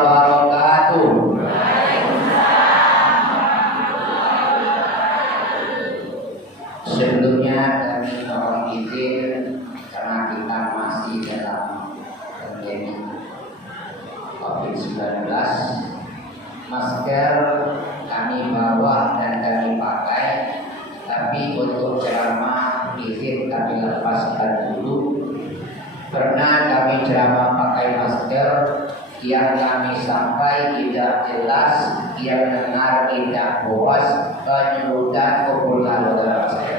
wabarakatuh. Sebelumnya kami mohon izin karena kita masih dalam pandemi COVID-19. Masker kami bawa dan kami pakai, tapi untuk ceramah izin kami lepaskan dulu. Pernah kami ceramah pakai masker, yang kami sampai tidak jelas, yang dengar tidak puas, penyudah kumpulan dalam masker.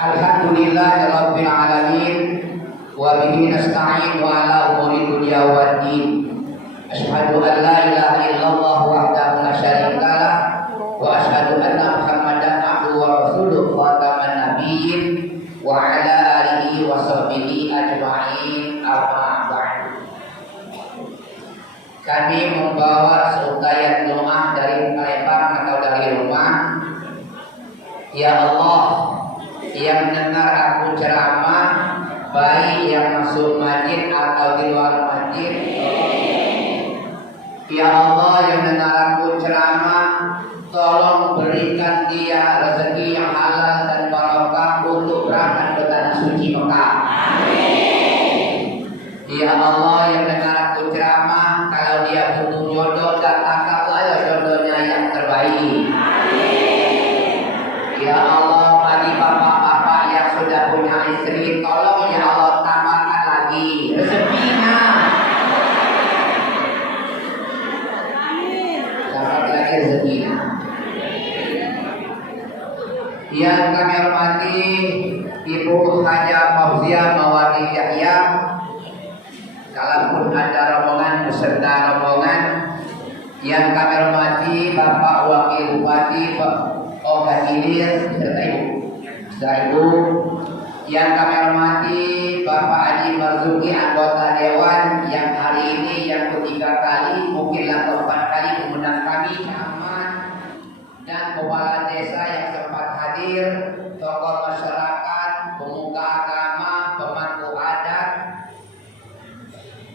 Alhamdulillahirabbil alamin. Wa bihi nasta'in wa ala umuri dunya waddin. Asyhadu an la ilaha illallah wahdahu la syarikalah wa asyhadu anna Muhammadan abduhu wa rasuluh khataman nabiyyin wa ala alihi wa sahbihi ajma'in. Amma ba'du. Kami membawa serangkaian doa dari Palembang atau dari rumah. Ya Allah, yang dengar aku ceramah, baik yang masuk masjid atau di luar masjid. Ya Allah, yang dengar aku ceramah, tolong berikan dia rezeki yang halal dan barokah untuk berangkat ke tanah suci Mekah. Ya Allah, yang dengar aku ceramah, kalau dia butuh jodoh, datangkanlah ya jodohnya yang terbaik. Ya Allah, bagi bapak-bapak yang sudah punya istri, tolong ya Allah tambahkan lagi rezekinya. Tambahkan lagi rezekinya. Yang kami hormati Ibu Hajah Fauziah Mawati Yahya, kalaupun ada rombongan beserta rombongan. Yang kami hormati Bapak Wakil Bupati Ogan Ilir beserta Ibu. Yang kami hormati Bapak Haji Marzuki, anggota Dewan yang hari ini yang ketiga kali, mungkinlah keempat kali mengundang kami, Camat dan kepala desa yang sempat hadir, tokoh masyarakat, pemuka agama, pemangku adat,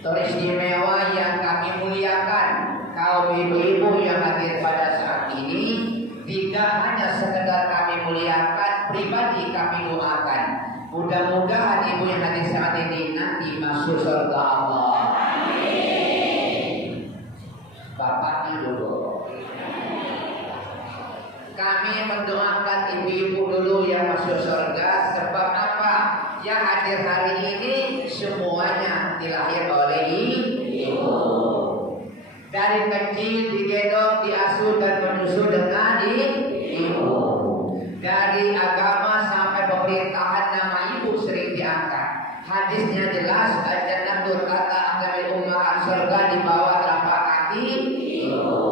teristimewa yang kami muliakan, kaum ibu-ibu yang hadir pada saat ini. Tidak hanya sekedar kami muliakan, pribadi kami doakan. Mudah-mudahan ibu yang hadir saat ini nanti masuk surga Allah. Amin. Bapaknya dulu. Kami mendoakan ibu-ibu dulu yang masuk surga. Sebab apa? Yang hadir hari ini semuanya dilahir oleh ibu. Dari kecil digendong, diasuh dan menyusu dengan ibu. Dari agama sampai pemerintahan, nama ibu sering diangkat. Hadisnya jelas, jannatul kata akamil ummah, surga di bawah telapak kaki ibu.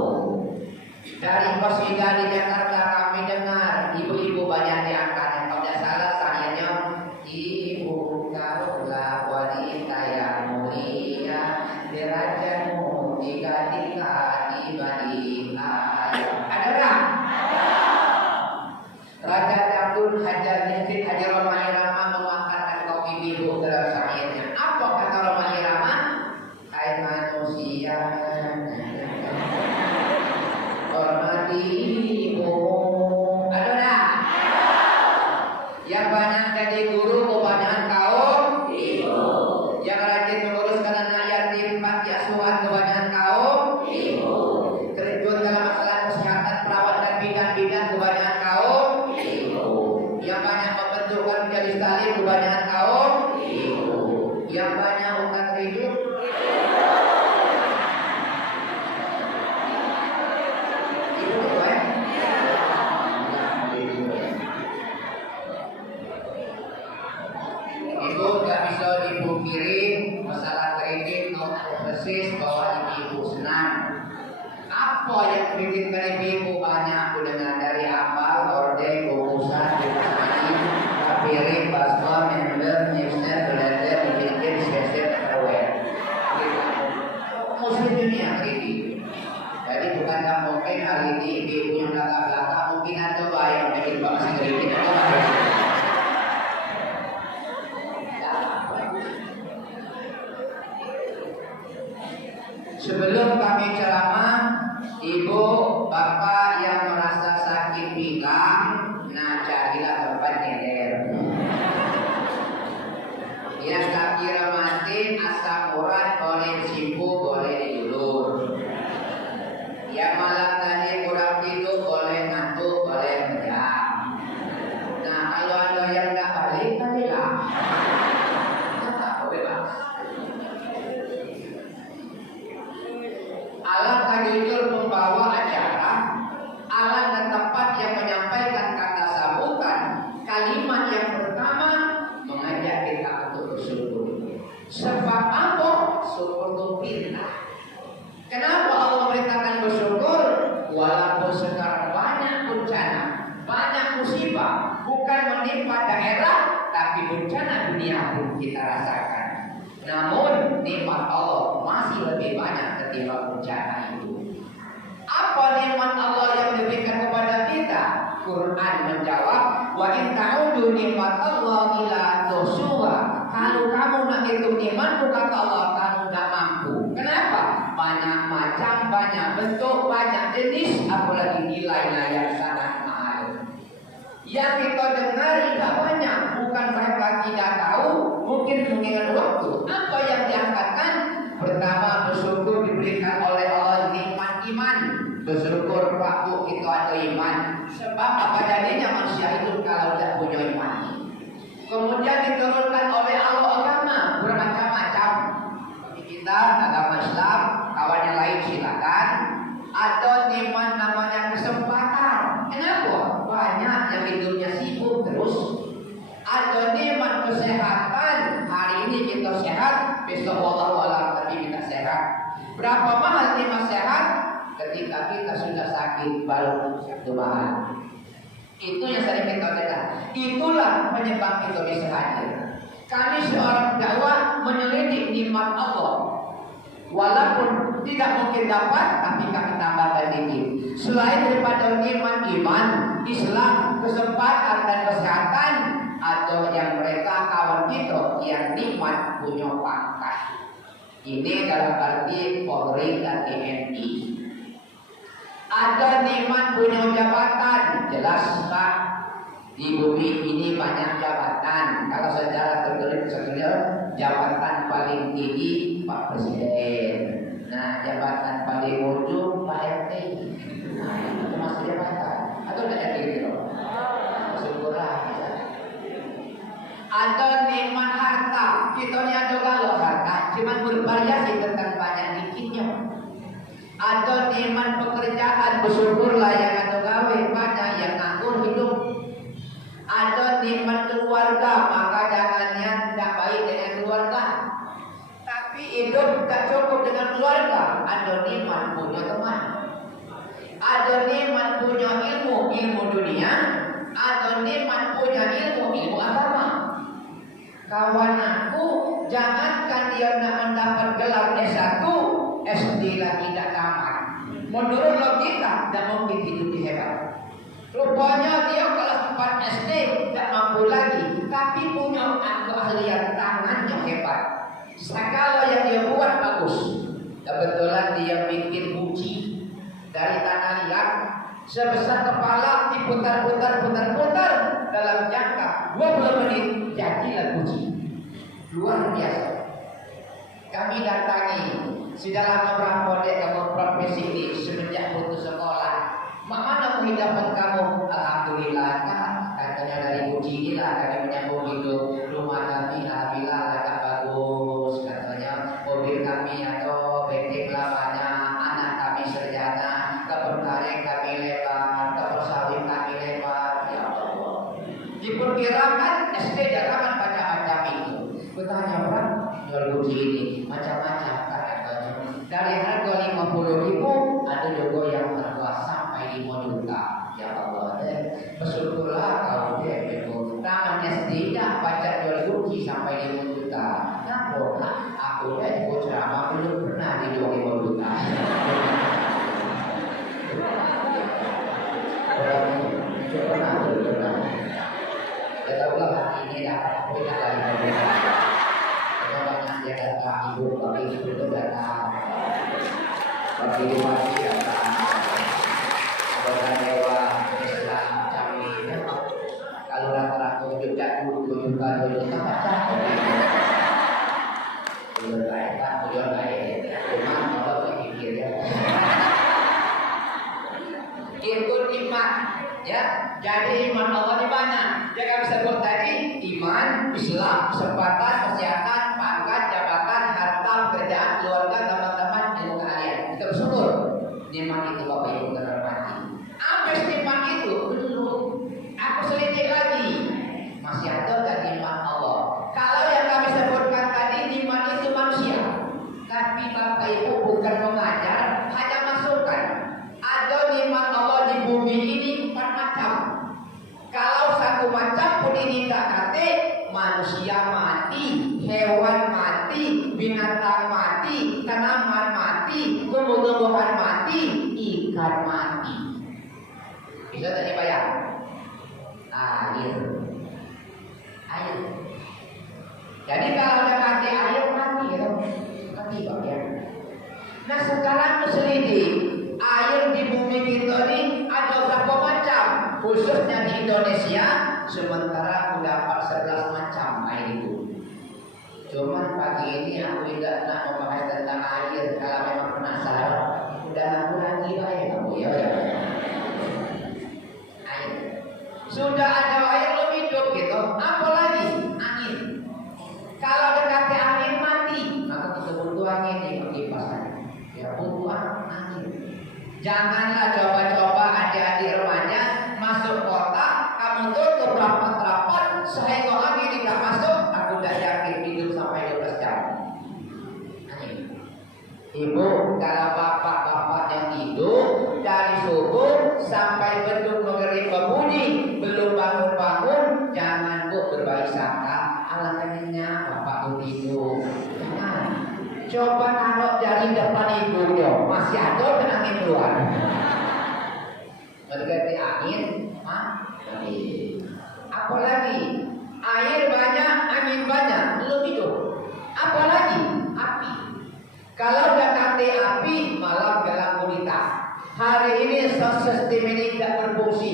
Dari qasidah di Jakarta kami dengar ibu-ibu banyak diangkat. Yang kalau tidak salah sayanya ibu karulah wanita yang mulia, derajatmu tiga-tiga dibanding ayah. Ada tak? Raja Abdul Hajar Nisrin Haji Roma Irama mengangkatkan kopi biru dalam syairnya. Apa kata Roma Irama? Hai manusia, hormati ibu. Ada tak? Yang banyak jadi guru, kebanyakan kaum ibu. Yang rajin menguruskan anak yatim panti asuhan, kebanyakan kaum ibu. Terjun dalam masalah kesehatan, perawat dan bidan-bidan, kebanyakan kaum ibu. Yang banyak membentukkan majelis taklim, kebanyakan kaum ibu. Yang banyak umat hidup ibu ya. Ibu gak bisa dipungkiri masalah kredit persis bahwa ibu senang. Apa yang kredit ibu banyak aku dengar dari amal, orde, urusan, piring, paspor, member, newsletter, blender, bikin spesial, terwet. Muslim dunia kredit. Jadi bukan mungkin hari ini ibu yang belakang mungkin ada yang bikin bahasa kredit atau Sebelum kami ceramah, ibu, bapak yang merasa sakit pinggang, nah carilah tempat nyender. Yang tak kira mati, asam urat boleh disipu, boleh diulur. Yang malam tadi kurang tidur, boleh ngantuk, boleh menjam. Nah kalau ada yang tak balik, balilah. Allah hadir pembawa acara, Allah dan tempat yang menyampaikan kata sambutan. Kalimat yang pertama mengajak kita untuk bersyukur. Sebab apa? Syukur itu perintah. Kenapa Allah memerintahkan bersyukur? Walaupun sekarang banyak bencana, banyak musibah, bukan menimpa daerah, tapi bencana dunia pun kita rasakan. Namun nikmat Allah masih lebih banyak ketimbang bencana itu. Apa nikmat Allah yang diberikan kepada kita? Quran menjawab, wa in ta'udu nikmatallahi la tuhsuha. Kalau kamu nak hitung nikmatku kata Allah, kamu tak mampu. Kenapa? Banyak macam, banyak bentuk, banyak jenis, apalagi nilainya yang sangat mahal. Yang kita dengar tidak banyak, bukan mereka tidak tahu, mungkin mengingat waktu. Apa yang diangkatkan? Pertama, bersyukur diberikan oleh Allah nikmat iman. Bersyukur Pak Bu kita ada iman. Sebab apa jadinya manusia itu kalau tidak punya iman? Kemudian diturunkan oleh Allah agama bermacam-macam. Kita agama Islam, kawan yang lain silakan. Ada nikmat namanya kesempatan. Kenapa? Banyak yang hidupnya sibuk terus. Ada nikmat kesehatan. Hari ini kita sehat, besok wallahualam tapi kita sehat. Berapa mahal nikmat sehat? Ketika kita sudah sakit baru itu mahal. Itu yang sering kita dengar. Itulah penyebab kita bisa hadir. Kami seorang dakwah menyelidik nikmat Allah. Walaupun tidak mungkin dapat, tapi kami tambahkan dikit. Selain daripada nikmat iman, Islam, kesempatan dan kesehatan, atau yang mereka kawan kita yang nikmat punya pangkat. Ini dalam arti Polri dan TNI. Ada nikmat punya jabatan, jelas Pak. Di bumi ini banyak jabatan. Kalau sejarah tertulis jabatan paling tinggi Pak Presiden. Nah, jabatan paling ujung Pak RT. Nah, itu masuk jabatan. Atau tidak gitu? Syukurlah. Ada nikmat harta. Kita ni ada galau harta, cuma bervariasi tentang banyak dikitnya. Ada nikmat pekerjaan, bersyukurlah yang ada gawe, banyak yang nganggur hidup. Ada nikmat keluarga, maka jangan yang tidak baik dengan keluarga. Tapi hidup tak cukup dengan keluarga. Ada nikmat punya teman. Ada nikmat punya ilmu dunia. Ada nikmat punya ilmu agama. Kawan aku, jangankan dia nak mendapat gelar S1, SD lagi tidak tamat. Menurut logika, tidak mungkin hidup di hebat. Rupanya dia kelas 4 SD tidak mampu lagi, tapi punya keahlian tangannya hebat. Segala yang dia buat bagus. Kebetulan dia bikin buci dari tanah liat sebesar kepala, diputar-putar dalam jangka 20 menit jadilah buci. Luar biasa. Kami datangi sudah lama berapa kamu profesi ini semenjak putus sekolah. Mana kehidupan kamu? Alhamdulillah kan, katanya dari buci inilah kami menyambung hidup. Rumah kami alhamdulillah agak bagus, katanya mobil kami atau betik lamanya, anak kami sarjana, kebun karet kami lebar, kebun sawit kami lebar. Ya Allah. Diperkirakan SD jangan macam-macam itu. Bertanya orang jual buci ini macam-macam katanya. Dari harga 50.000 ada juga yang harga sampai 5 juta. Ya Allah, bersyukurlah kau itu. Namanya tidak baca jual buci sampai 5 juta. Kenapa? Aku ikut ceramah belum pernah dijual 5 juta. Pernah. Kita ulang ini dapat punya lagi. anaknya datang, ibu bagi ibu datang, bagi bupati datang, anggota dewan Islam kami. Kalau rata-rata juga dulu apa belum lain, cuma kalau berpikir ya. Itu iman, ya. Jadi iman Allah di mana? Jangan disebut tadi iman, Islam, kesempatan, kesehatan, pangkat, jabatan, harta, pekerjaan, keluarga, teman-teman, ilmu kalian. Kita bersyukur. Iman itu Bapak Ibu terhormati. Apa iman itu? Belum. Aku selidiki lagi. Masih ada kan iman Allah. Kalau yang kami sebutkan tadi iman itu manusia. Tapi Bapak Ibu bukan mengajar, hanya masukkan. Ada iman Allah di bumi ini 4 macam. Kalau satu macam pun ini tak kate, manusia mati, hewan mati, binatang mati, tanaman mati, tumbuh-tumbuhan mati, ikan mati. Bisa tak dibayang? Air. Jadi kalau ada kate air mati gitu, mati bagian. Nah sekarang selidiki air di bumi kita ini ada berapa macam, khususnya di Indonesia. Sementara aku dapat 11 macam air itu. Cuman pagi ini aku tidak nak membahas tentang air. Kalau memang penasaran, udah aku lagi air kamu ya. Air. Sudah ada air lo hidup gitu. Apa lagi? Angin. Kalau dekat angin mati, maka kita butuh angin di kipasan. Ya butuh angin. Janganlah coba-coba adik-adik remaja masuk kota, kamu tutup rapat-rapat, sehingga angin tidak masuk, aku tidak yakin hidup sampai 12 jam. Ibu, kalau bapak-bapak yang hidup dari subuh sampai beduk mengerik berbunyi, belum bangun-bangun, jangan bu berbaik sangka, alasannya bapak hidup. Jangan. Coba taruh dari depan ibunya, masih ada kan angin keluar. Berganti angin, mati. Apalagi air banyak, angin banyak, belum hidup. Apalagi api. Kalau udah kate api, malam gelap gulita. Hari ini sistem ini tidak berfungsi.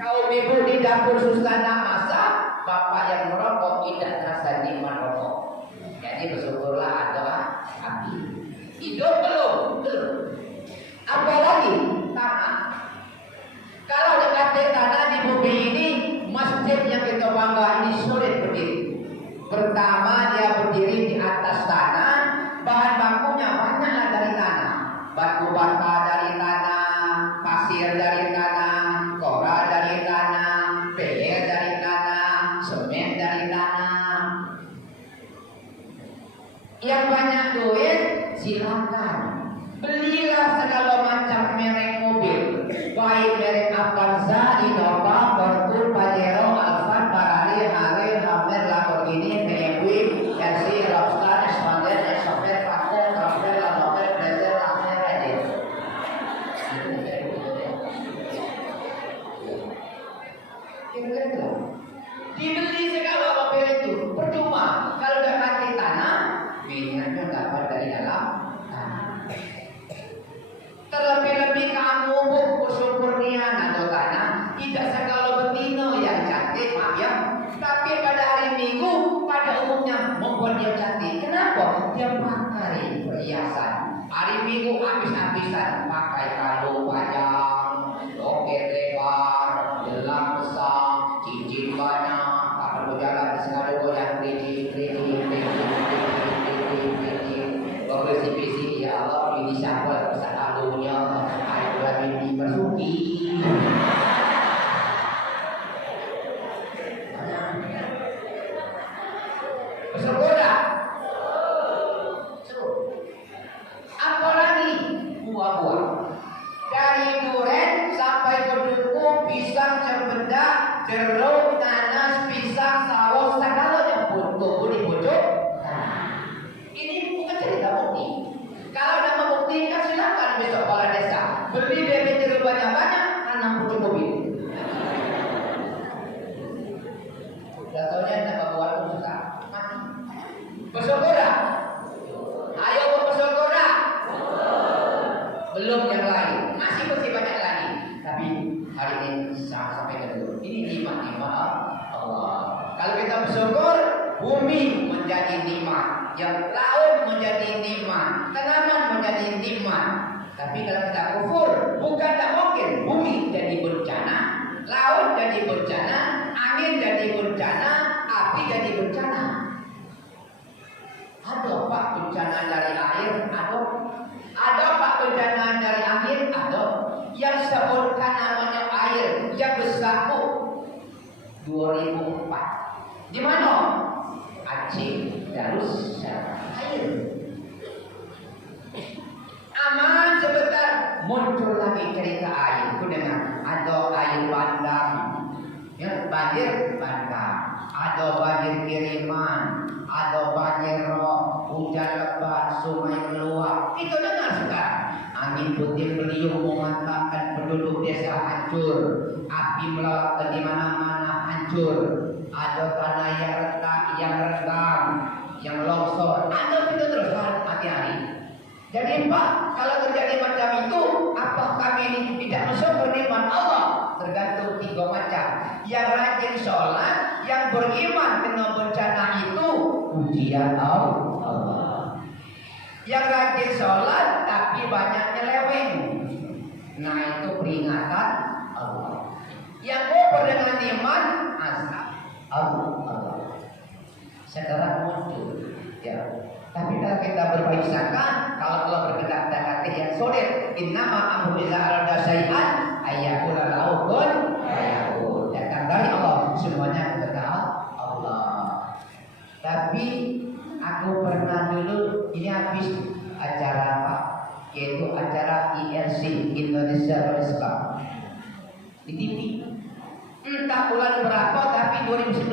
Kaum ibu di dapur susah nak masak, bapak yang merokok tidak rasa nikmat rokok. Jadi bersyukurlah ada api. Hidup belum? Belum. Apalagi tanah. Kalau dekat tanah di bumi ini, masjid yang kita bangga ini sulit berdiri. Pertama dia berdiri di atas tanah, bahan bakunya banyaklah dari tanah. Batu bata dari tanah, pasir dari tanah, kora dari tanah, peler dari tanah, semen dari tanah. Yang banyak duit silakan belilah segala macam merek mobil, baik merek Avanza, Innova, Fortuner, Pajero, Alfa, Ferrari, Harley, Hummer, Lamborghini, BMW, RC, Rockstar, Expander, Expander, Factor, Crafter, Lanover, Blazer, Ranger, Reddit. Dibeli segala mobil itu percuma kalau udah kaki tanah, minyaknya dapat dari dalam tanah. Terlebih-lebih kamu bersyukur niat atau tanah, tidak segala betina yang cantik, maaf ya. Tapi pada hari Minggu, pada umumnya membuat dia cantik. Kenapa? Dia pakai perhiasan. Hari Minggu habis-habisan pakai kalung panjang, loket lebar, gelang besar, cincin banyak. Kalau berjalan selalu goyang kredit. Bersih-bersih, ya Allah, ini siapa besar kalungnya? Aku lagi dipersuki. Bersyukur tak? Apa lagi? menjadi nikmat, tanaman menjadi nikmat. Tapi kalau kita kufur, bukan tak mungkin bumi jadi bencana, laut jadi bencana, angin jadi bencana, api jadi bencana. Ada pak bencana dari air, ada pak bencana dari angin, ada. Yang sebutkan namanya air yang bersatu 2004. Di mana? Aceh, Darussalam. Air. Aman sebentar, muncul lagi cerita air. Kudengar, ada air bandang, ya, banjir bandang, ada banjir kiriman, ada banjir rob, hujan lebat, sungai meluap. Itu dengar sekarang. Angin puting beliung mengatakan penduduk desa hancur, api melawat di mana-mana hancur, ada tanah yang retak, yang rendam, yang longsor, ada itu terus hati-hati. Jadi Pak, kalau terjadi macam itu, apakah kami ini tidak bersyukur nikmat Allah? Tergantung 3 macam. Yang rajin sholat, yang beriman kena bencana itu ujian Allah. Yang rajin sholat tapi banyak nyeleweng, nah itu peringatan Allah. Yang kufur dengan iman, azab Allah. Sekarang muncul, ya. Tapi kalau kita berbaik sangka, kalau Allah berkehendak dan hati yang solid, innama amru idza arada syai'an ayyaqula lahu kun fayakun. Datang dari Allah, semuanya kehendak Allah. Tapi aku pernah dulu, ini habis acara apa? Yaitu acara IRC, Indonesia Islam, di TV. Entah bulan berapa, tapi 2019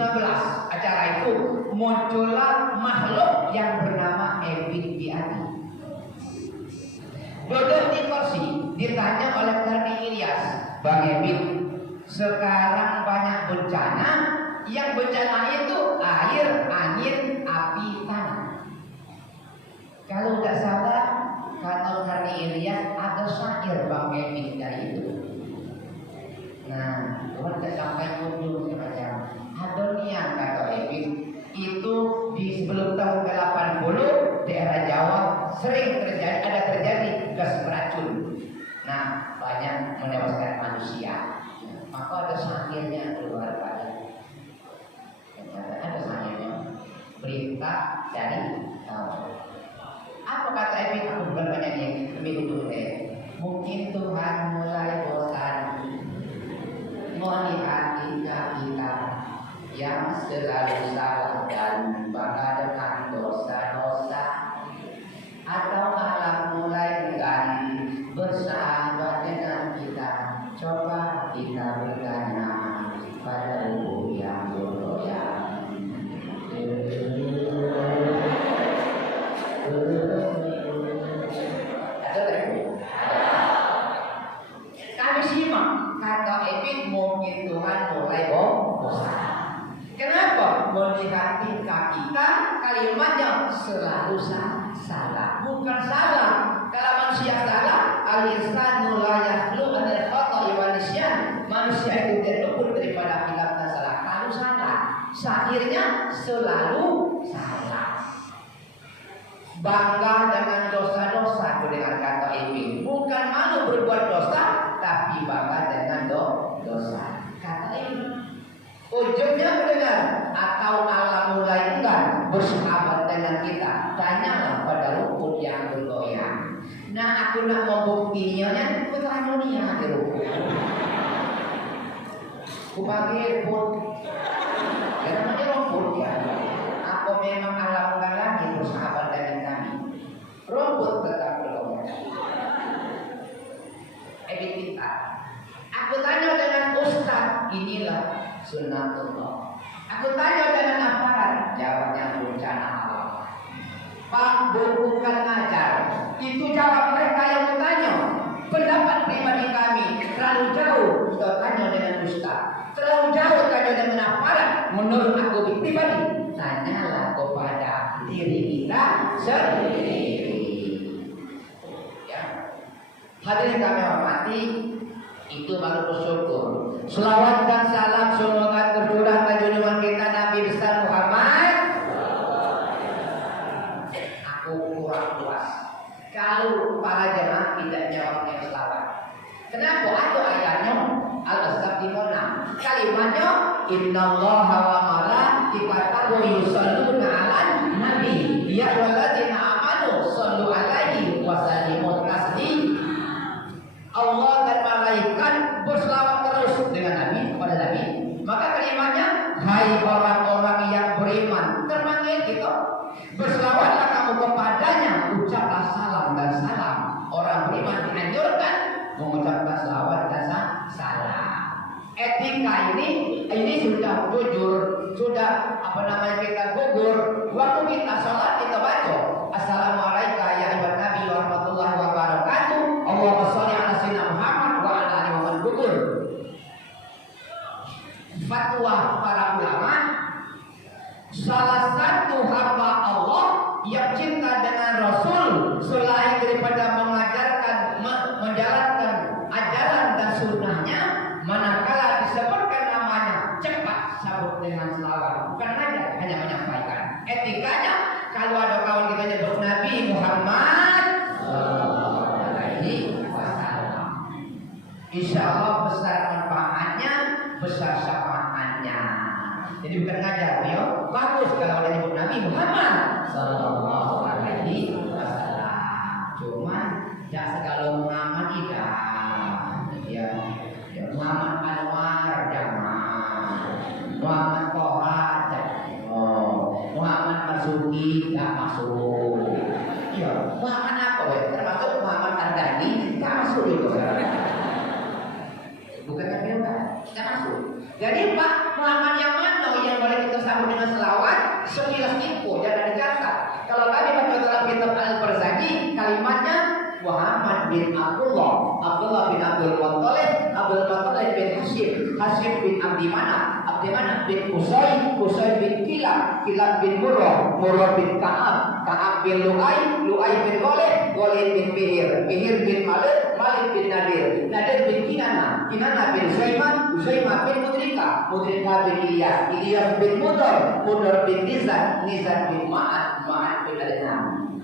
acara itu muncullah makhluk yang bernama Ebit Biati. Duduk di kursi, ditanya oleh Karni Ilyas, Bang Ebit, sekarang banyak bencana, yang bencana itu air, angin, api, tanah. Kalau tidak salah, kata Karni Ilyas ada syair Bang Ebit dari itu. Nah, Tuhan tidak sampai mundur semacam Adonian kata Ebit itu di sebelum tahun ke-80 daerah Jawa sering terjadi gas beracun. Nah, banyak menewaskan manusia. Maka ada syairnya keluar pada. Ada syairnya berita dari Tahu. Apa kata Ebit? Aku bukan banyak yang begitu deh. Mungkin Tuhan mulai bosan melihat kita yang selalu salah dan bangga dengan dosa-dosa, atau alam mulai enggan bersahabat dengan kita. Coba kita bergana pada Ibu yang berdoa. Kami simak kata Ebit, mungkin Tuhan mulai bosan. Kenapa? Melihat tingkah kita, kalimatnya selalu salah. Bukan salah. Kalau manusia salah, al-insanu la yakhlu anil khata'i wal nisyan. Manusia itu tidak luput daripada hilaf dan salah. Kalau salah, syairnya selalu salah. Bangga dengan dosa-dosa, dengan kata Ebit. Bukan malu berbuat dosa, tapi bangga dengan dosa. Kata Ebit. Ujungnya mendengar, atau alam mulai enggan bersahabat dengan kita. Tanyalah pada rumput yang bergoyang. Nah, aku nak membuktinya, putra dunia di rumput. Kubagi rumput, ya namanya rumput ya. Aku memang alam enggan lagi bersahabat dengan kami. Rumput tetap bergoyang. Ebit kita. Aku tanya dengan Ustaz, inilah sunnatullah. Aku tanya dengan aparat, jawabnya bencana Allah. Pak, bukan ngajar. Itu jawab mereka yang bertanya. Pendapat pribadi kami terlalu jauh. Kita tanya dengan Ustaz. Terlalu jauh tanya dengan aparat. Menurut aku pribadi, tanyalah kepada diri kita sendiri. Ya. Hadirin kami hormati, itu baru bersyukur. Selawat dan salam semoga tercurah ke junjungan kita Nabi besar Muhammad. Aku kurang puas kalau para jemaah tidak jawabnya selawat. Kenapa? Ada ayatnya Al-Istiqomah. Kalimatnya Innallaha wa malaikatahu yusholluna 'alan nabi ya ayyuhalladzina amanu shollu 'alaihi wa sallimu taslima. Allah dan malaikat berselawat terus dengan Nabi, kepada Nabi. Maka kalimatnya, hai orang-orang yang beriman, termanggil gitu. Berselawatlah kamu kepadanya, ucaplah salam dan salam. Orang beriman dianjurkan mengucapkan selawat dan salam. Etika ini sudah jujur, sudah kita gugur. Waktu kita sholat kita baca Assalamualaikum ya ayyuhan nabi wa rahmatullahi wa barakatuh. Allahumma sholli ala sayyidina Muhammad wa ala alihi wa sallam. Fatwa para ulama, salah satu hamba Allah yang cinta dengan Rasul selain daripada menjalankan ajaran dan sunnahnya, manakala disebutkan namanya cepat sabut dengan selawat, bukan hanya menyampaikan. Etikanya kalau ada kawan kita nyebut Nabi Muhammad Alaihi Wasallam, insya Allah besar manfaatnya, besar syafaatnya. Jadi bukan ngajar, yo bagus kalau ada nyebut Nabi Muhammad Sallallahu Alaihi Wasallam. Cuman ya segala Muhammad ida, ya Muhammad Anwar jangan, Muhammad Toha Muhammad Marzuki nggak masuk. Ya Muhammad apa ya? Termasuk Muhammad Tandani nggak masuk juga. Bukan yang beda, nggak masuk. Jadi Pak Muhammad yang mana yang boleh kita sambut dengan selawat? Sekilas info jangan dicatat. Kalau kami baca dalam kitab Al-Barzanji, kalimatnya Muhammad bin Abdullah, Abdullah bin Abdul Muttalib, Abdul Muttalib bin Hashim, Hashim bin Abdi Manaf, Abdi Manaf bin Qusay, Qusay bin Kilab, Kilab bin Murrah, Murrah bin Ka'ab, Ka'ab bin Lu'ay, Lu'ay bin Ghalib, Ghalib bin Fihir, Fihir bin Malik, Malik bin Nadir, Nadir bin Kinana, Kinana bin Zaiman, Zaiman bin Mudrika, Mudrika bin Ilyas, Ilyas bin Mudar, Mudar bin Nizar, Nizar bin Ma'ad, Ma'ad bin Adnan.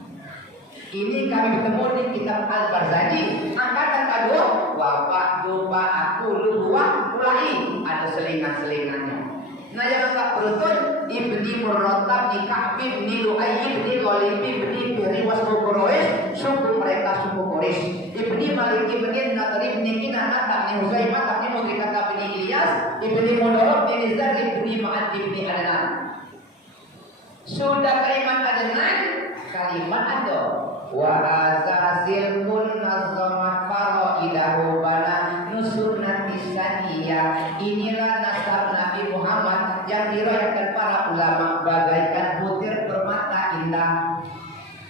Ini kami bertemu di kitab Al-Barzanji, angkatan kedua. Bapak, lupa, aku, lupa, mulai ada selingan-selingannya. Nah yang tak beruntun Ibni Murrotab, Ibni Ka'bib, Ibni Lu'ay, Ibni Ghalib, Ibni Fihri, Wasbu Quraisy, suku mereka suku Quraisy. Ibni Malik, Ibni Nadri, Ibni Kinana, Ibni Huzaimah, Ibni Mudrikata, Ibni Ilyas, Ibni Mudorab, Ibni Nizar, Ibni Ma'ad, Ibni Adnan. Sudah kalimat Adnan, kalimat ada. Wa azazil kun nazamat faraidahu bana nusunat bisaniyah. Inilah nasab Nabi Muhammad yang diriwayatkan para ulama bagaikan butir permata indah.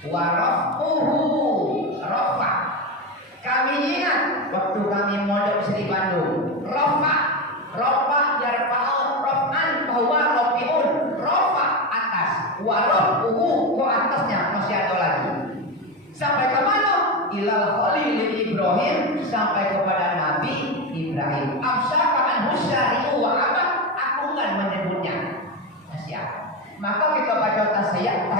Wa rafuhu rafa. Kami ingat waktu kami mondok di Bandung. Rafa yarfa'u raf'an bahwa rafi'un rafa atas. Wa rafuhu ke atasnya masih ada lagi. Sampai ke mana? Ilal Khalil Ibrahim, sampai kepada Nabi Ibrahim. Amsaka an husyari'u wa abad, aku kan menyebutnya. Siap. Maka kita baca tahiyat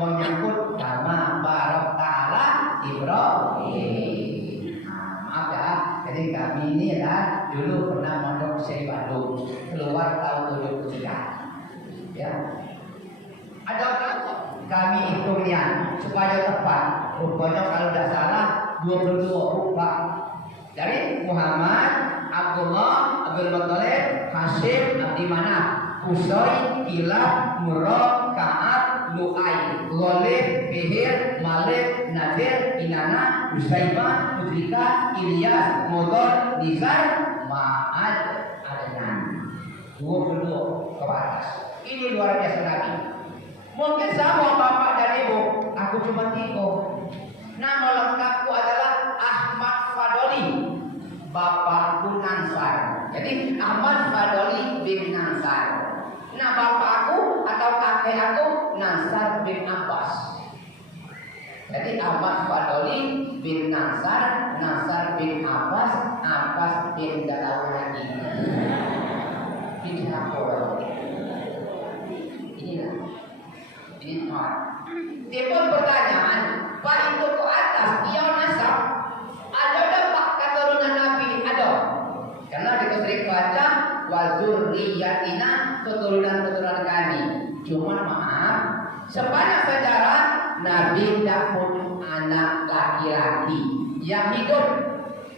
menyebut nama Barok Ta'ala Ibrahim. Maaf ya, jadi kami ini ya dulu pernah mondok di Bandung, keluar tahun 73. Ya. Ada apa? Kami hitungnya supaya tepat. Rupanya kalau tidak salah 22 rupa. Dari Muhammad, Abdullah, Abdul Muttalib, Hashim, Abdi Manaf, Qusay, Kilab, Murrah, Ka'ab, Lu'ay, Ghalib, Fihir, Malik, Nadir, Kinana, Huzaimah, Mudrika, Ilyas, Mudar, Nizar, Ma'ad, Adnan. 22 ke atas. Ini luar biasa lagi. Mungkin sama bapak dan ibu, aku cuma 3. Nama lengkapku adalah Ahmad Fadoli, bapakku Nansar. Jadi Ahmad Fadoli bin Nansar. Nah bapakku atau kakek aku Nansar bin Abbas. Jadi Ahmad Fadoli bin Nansar, Nansar bin Abbas, Abbas bin Dalawani. Ini apa? Ini timbul pertanyaan. tidak punya anak laki-laki yang hidup.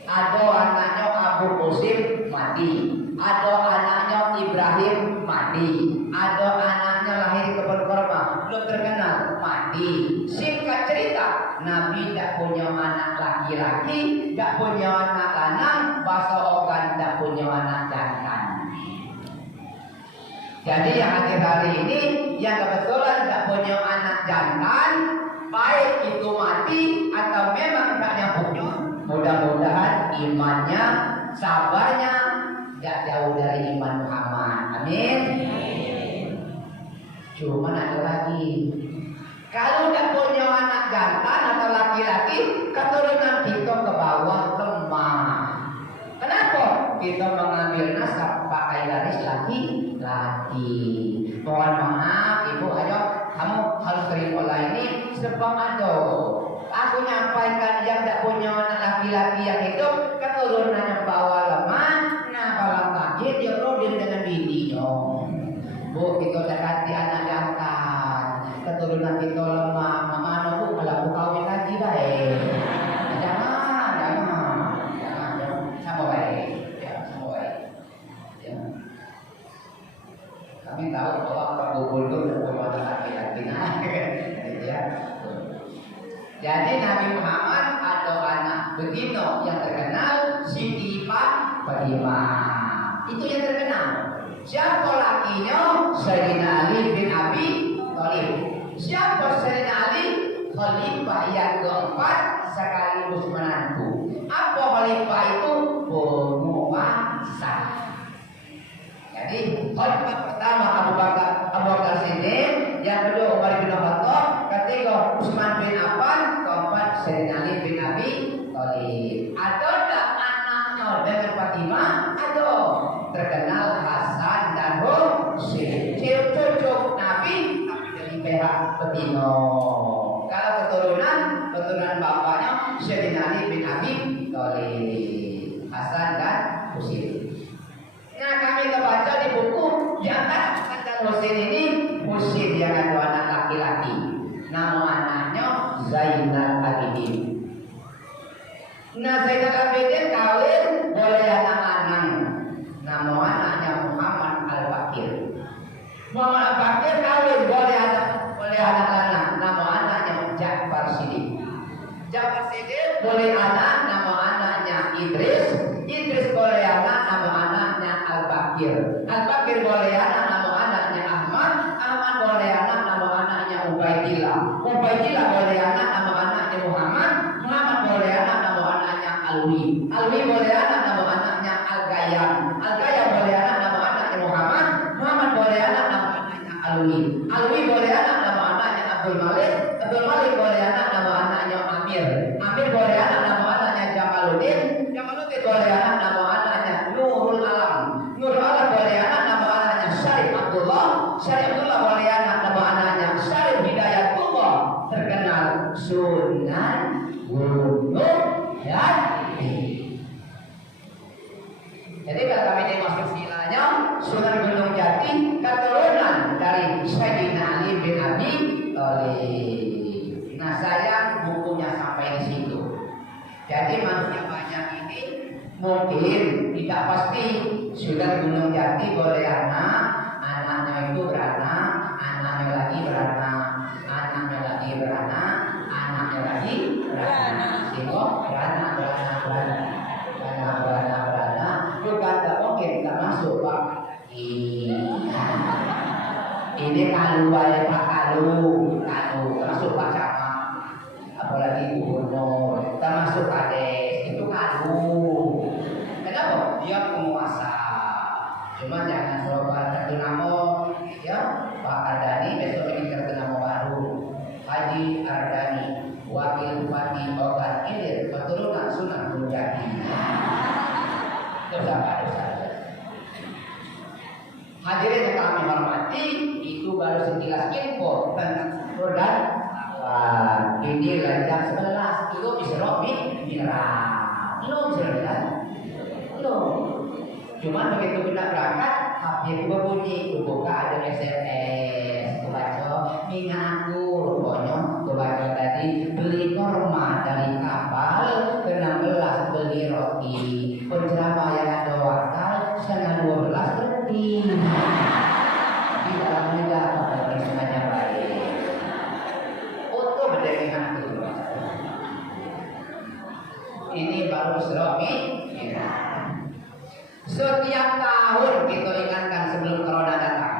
Ada anaknya Abu Qasim mati, ada anaknya Ibrahim mati, ada anaknya lahir ke Korma belum terkenal mati. Singkat cerita, Nabi tidak punya anak laki-laki, tidak punya anak lanang, bahasa orang tidak punya anak jantan. Jadi yang hadir hari ini yang kebetulan tidak punya anak jantan, baik itu mati atau memang tidak punya, mudah-mudahan imannya, sabarnya tidak jauh dari iman Muhammad. Amin. Cuma ada lagi, kalau tidak punya anak jantan atau laki-laki, keturunan kita ke bawah lemah. Kenapa? Kita mengambil nasab pakai garis laki-laki. Mohon maaf ibu, ayo kamu harus terima ini sebab ada. Aku nyampaikan yang tidak punya anak laki-laki yang hidup, keturunannya bawah lemah. Nah kalau kaget dia rodin dengan bininya. Bu, kita dekati anak jantan, keturunan kita lemah. Mama bu, kalau aku kawin lagi baik. Jangan. Sama baik. Ya, sama baik. Ya. Kami tahu bahwa Pak Gubernur itu punya anak laki-laki. Ya. Jadi Nabi Muhammad ada anak betina yang terkenal Siti Fatimah. Itu yang terkenal. Siapa lakinya? Sayyidina Ali bin Abi Thalib. Siapa Sayyidina Ali? Khalifah yang keempat sekaligus menantu. Apa khalifah itu? Penguasa. Jadi khalifah pertama Abu Bakar Siddiq, yang kedua Umar bin Khattab, ketiga Utsman bin Affan, keempat Sayyidina Ali bin Abi Thalib. Ada tak anaknya dengan Fatimah? Ada. Terkenal Hasan dan Husain. Cucu Nabi jadi perak betina. Kalau keturunan bapaknya Sayyidina Ali bin Abi Thalib, Hasan dan Husain. Nah kami kebaca di buku yang Hasan dan Husain ini, Husain yang ada anak laki-laki. Nama anaknya Zainal Abidin. Nah Zainal Abidin kawin oleh anak lanang. Nama anaknya Muhammad Al-Bakir. Muhammad Al-Bakir kawin oleh anak lanang. Nama anaknya Ja'far Siddiq. Ja'far Siddiq boleh anak, nama anaknya Idris. Idris boleh anak, nama anaknya Al-Bakir. Al-Bakir boleh anak, nama anaknya Ahmad. Ahmad boleh anak, nama anaknya Ubaidillah. Ubaidillah boleh anak, nama anaknya Muhammad. Muhammad boleh anak, nama anaknya Alwi. Alwi boleh anak, nama anaknya Al-Gayam. Al-Gayam boleh anak, nama anaknya Muhammad. Muhammad boleh anak, nama anaknya Alwi. Alwi boleh anak, nama anaknya Abdul Malik. Abdul Malik boleh anak, nama anaknya Amir. Amir boleh anak, nama anaknya Jamaluddin. Jamaluddin boleh anak, nama anaknya Nurul Alam. Nurul Alam boleh anak, nama anaknya Syarif Abdullah. Syarif Abdullah boleh anak, nama anaknya Syarif Hidayatullah. Terkenal Sunan Gunung Jati. Jadi kalau kami dimaksud silanya Sunan Gunung Jati, keturunan dari Sayyidina Ali bin Abi Thalib. Nah saya bukunya sampai di situ. Jadi manusia banyak ini mungkin tidak pasti Sunan Gunung Jati boleh anak, anaknya itu beranak, anaknya lagi beranak, anaknya lagi beranak, anaknya lagi beranak. Tengok beranak. Bukan tak mungkin tak masuk Pak. Ini kalu aja Pak kalu termasuk Pak Camat, apalagi gubernur, termasuk kades itu kalu. Kenapa? Dia penguasa. Cuma jangan coba kartu nama, ya Pak Ardani besok ini kartu nama baru. Haji Ardani, Wakil Bupati Bogor Ilir, keturunan Sunan Gunung Jati. Dosa. Hadirin yang kami hormati, itu baru sekilas info tentang Quran. Ini jam 11 itu Isra Mi'raj. Belum. Cuma begitu kita berangkat, HP ku bunyi, ku buka ada SMS, ku baca, minga aku, rupanya ku baca tadi beli korma dari kapal, ke-16 beli roti, penceramah yang ada wakal, setengah 12 berhenti. Di dalam negara ada sengaja baik. Untuk berdengar itu. Ini baru Isromi. Setiap tahun kita ingatkan sebelum corona datang.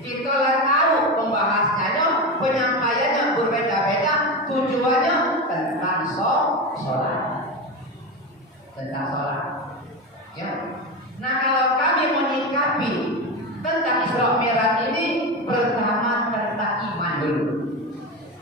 Kita tahu pembahasannya, penyampaiannya berbeda-beda, tujuannya tentang sholat. Tentang sholat. Ya. Nah kalau kami menyikapi tentang Isra Mi'raj ini, pertama tentang iman dulu.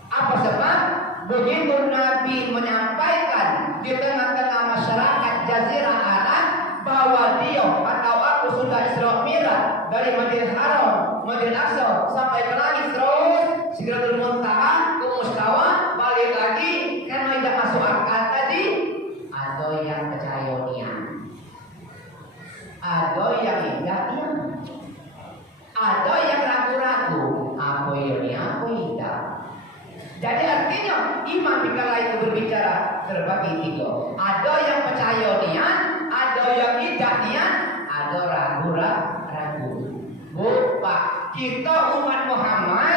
Apa sebab? Begitu Nabi menyampaikan di tengah-tengah masyarakat Jazirah Arab bahwa dia atau aku sudah Isra Mi'raj dari Masjidil Haram, Masjidil Aqsa sampai ke langit terus, Sidratul Muntaha ke Mustawa, balik lagi, karena tidak masuk akal tadi. Ada yang percaya niat, ada yang tidak niat, ada yang ragu-ragu, apa ini, apa tidak. Jadi artinya iman dikala itu berbicara terbagi tiga. Ada yang percaya niat, ada yang tidak niat, ada ragu-ragu. Bu, Pak, kita umat Muhammad